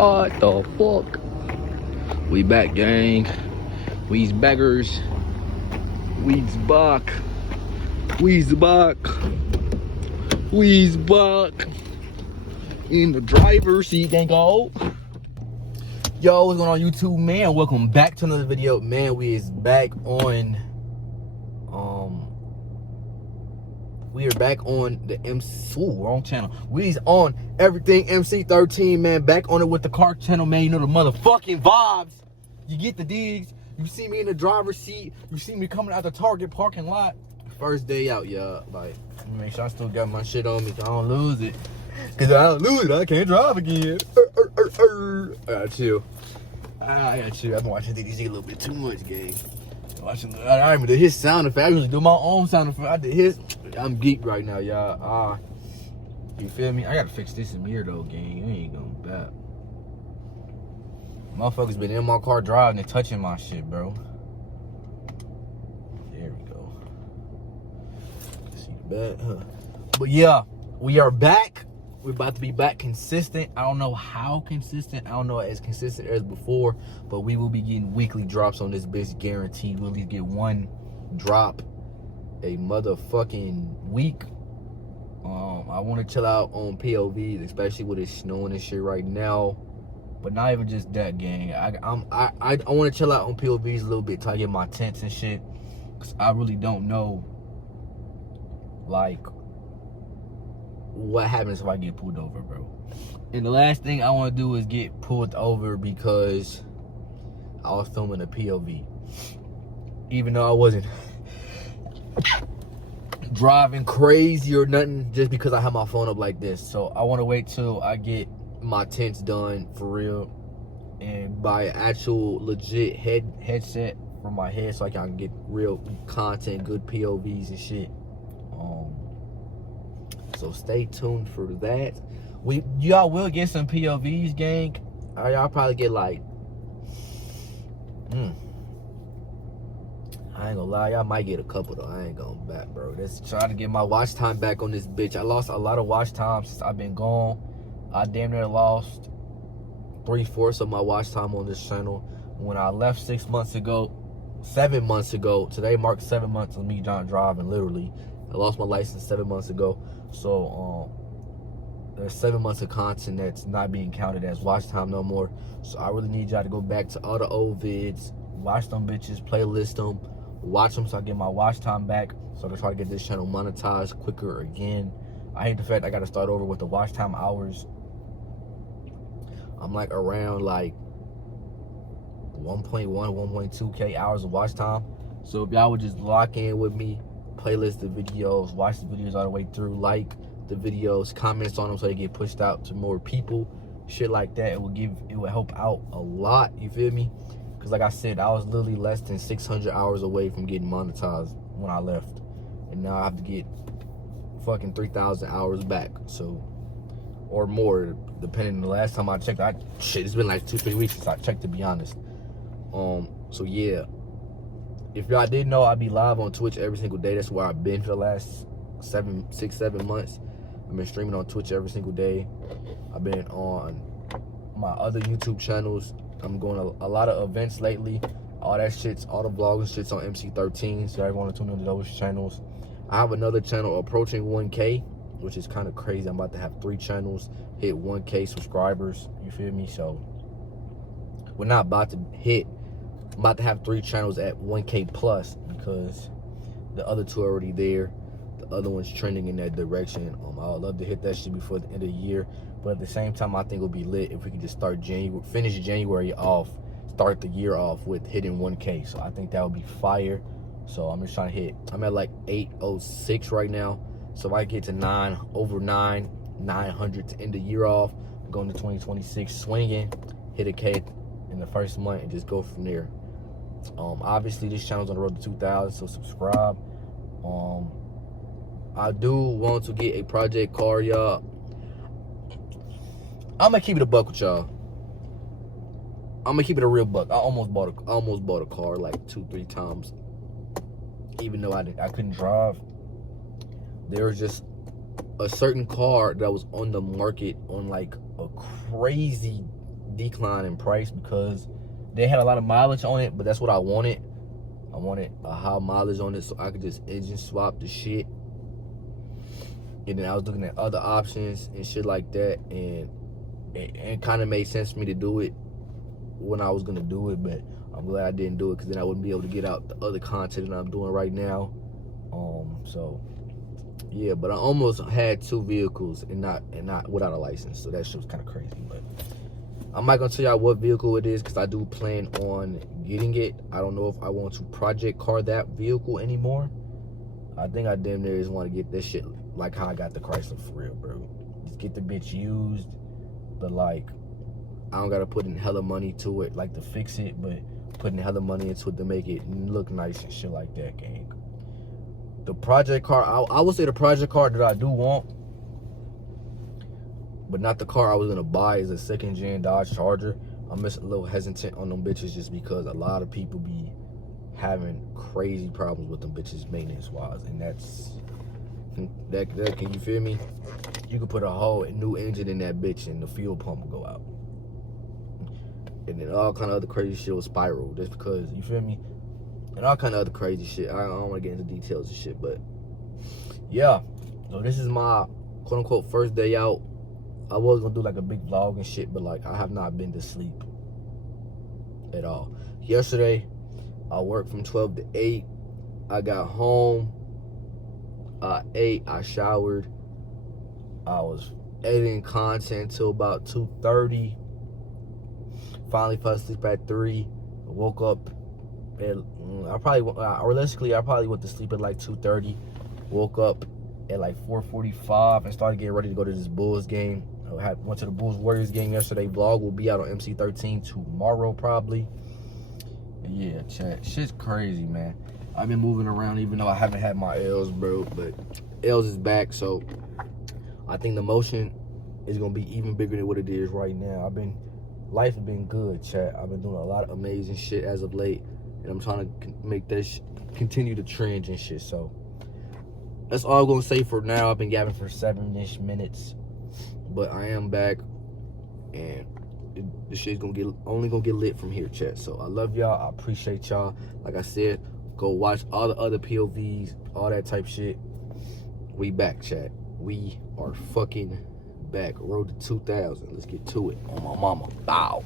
What the fuck? We back, gang. We's beggars. We's back. We's back. We's back. In the driver's seat, gang. Go. Yo, what's going on, YouTube, man? Welcome back to another video, man. We is back on. We are back on the wrong channel. We's on everything MC13, man. Back on it with the car channel, man. You know the motherfucking vibes. You get the digs. You see me in the driver's seat. You see me coming out the Target parking lot. First day out, y'all. Like, make sure I still got my shit on me so I don't lose it. Cause if I don't lose it, I can't drive again. I gotta chill. I gotta chill. I've been watching DDZ a little bit too much, gang. I even did his sound effect. I usually do my own sound effect. I did his. I'm geek right now, y'all. You feel me? I gotta fix this mirror though, gang. I ain't gonna bet. Motherfuckers been in my car driving and touching my shit, bro. There we go. See the back, huh? But yeah, we are back. We're about to be back consistent. I don't know how consistent. I don't know as consistent as before, but we will be getting weekly drops on this bitch, guaranteed. We'll at least get one drop a motherfucking week. I want to chill out on POVs, especially with it snowing and shit right now. But not even just that, gang. I want to chill out on POVs a little bit till I get my tents and shit, cause I really don't know, like, what happens if I get pulled over, bro. And the last thing I want to do is get pulled over because I was filming a POV, even though I wasn't driving crazy or nothing, just because I have my phone up like this. So I want to wait till I get my tents done for real and buy an actual legit headset for my head so I can get real content, good POVs and shit. So stay tuned for that. Y'all will get some POVs, gang. Y'all probably get like, I ain't gonna lie, y'all might get a couple though. I ain't gonna back, bro. Let's try to get my watch time back on this bitch. I lost a lot of watch time since I've been gone. I damn near lost 3/4 of my watch time on this channel. When I left 7 months ago, today marks 7 months of me driving, literally. I lost my license 7 months ago. So there's 7 months of content that's not being counted as watch time no more. So I really need y'all to go back to all the old vids, watch them bitches, playlist them, watch them so I get my watch time back, so to try to get this channel monetized quicker again. I hate the fact I gotta start over with the watch time hours. I'm like around like 1.1, 1.2K hours of watch time. So if y'all would just lock in with me, playlist the videos, watch the videos all the way through, like the videos, comments on them so they get pushed out to more people, shit like that. It will help out a lot, you feel me? Because like I said, I was literally less than 600 hours away from getting monetized when I left, and now I have to get fucking 3,000 hours back, so, or more, depending on the last time I checked. It's been like 2-3 weeks since I checked, to be honest. So yeah, if y'all didn't know, I'd be live on Twitch every single day. That's where I've been for the last 7 months. I've been streaming on Twitch every single day. I've been on my other YouTube channels. I'm going to a lot of events lately. All that shit's, all the vlogs and shit's on MC13. So everyone tune into those channels. I have another channel approaching 1K, which is kind of crazy. I'm about to have 3 channels hit 1K subscribers. You feel me? So we're not about to hit. I'm about to have 3 channels at 1K plus because the other 2 are already there. The other one's trending in that direction. I would love to hit that shit before the end of the year. But at the same time, I think it'll be lit if we could just finish January off, start the year off with hitting 1K. So I think that would be fire. So I'm just trying to hit. I'm at like 806 right now. So if I get to 900 to end the year off, going to 2026 swinging, hit a K in the first month and just go from there. Obviously this channel's on the road to 2,000, so subscribe. I do want to get a project car, y'all. I'm gonna keep it a buck with y'all. I'm gonna keep it a real buck. I almost bought a car like 2-3 times, even though I couldn't drive. There was just a certain car that was on the market on like a crazy decline in price because they had a lot of mileage on it, but that's what I wanted. I wanted a high mileage on it so I could just engine swap the shit. And then I was looking at other options and shit like that, and it kind of made sense for me to do it when I was gonna do it, but I'm glad I didn't do it because then I wouldn't be able to get out the other content that I'm doing right now. So yeah, but I almost had 2 vehicles and not without a license, so that shit was kind of crazy. But I'm not gonna tell y'all what vehicle it is because I do plan on getting it. I don't know if I want to project car that vehicle anymore. I think I damn near just want to get this shit like how I got the Chrysler for real, bro. Just get the bitch used, but like I don't gotta put in hella money to it like to fix it, but putting hella money into it to make it look nice and shit like that, gang. The project car, I would say the project car that I do want, but not the car I was gonna buy, is a 2nd gen Dodge Charger. I'm just a little hesitant on them bitches just because a lot of people be having crazy problems with them bitches maintenance wise, and that can you feel me? You could put a whole new engine in that bitch and the fuel pump will go out. And then all kind of other crazy shit will spiral just because, you feel me? And all kind of other crazy shit. I don't want to get into details and shit, but yeah. So this is my quote unquote first day out. I was gonna do like a big vlog and shit, but like I have not been to sleep at all. Yesterday, I worked from 12 to 8. I got home, I ate, I showered. I was editing content till about 2:30. Finally fell asleep at 3. Woke up at, I probably went to sleep at like 2:30. Woke up at like 4:45 and started getting ready to go to this Bulls game. I went to the Bulls Warriors game yesterday. Vlog will be out on MC13 tomorrow probably. And yeah, chat, shit's crazy, man. I've been moving around even though I haven't had my L's, bro, but L's is back, so I think the motion is gonna be even bigger than what it is right now. Life has been good, chat. I've been doing a lot of amazing shit as of late, and I'm trying to make this continue to trend and shit. So that's all I'm gonna say for now. I've been gabbing for 7-ish minutes, but I am back, and the shit's only gonna get lit from here, chat. So I love y'all. I appreciate y'all. Like I said, go watch all the other POVs, all that type shit. We back, chat. We are fucking back. Road to 2000. Let's get to it. On my mama. Bow.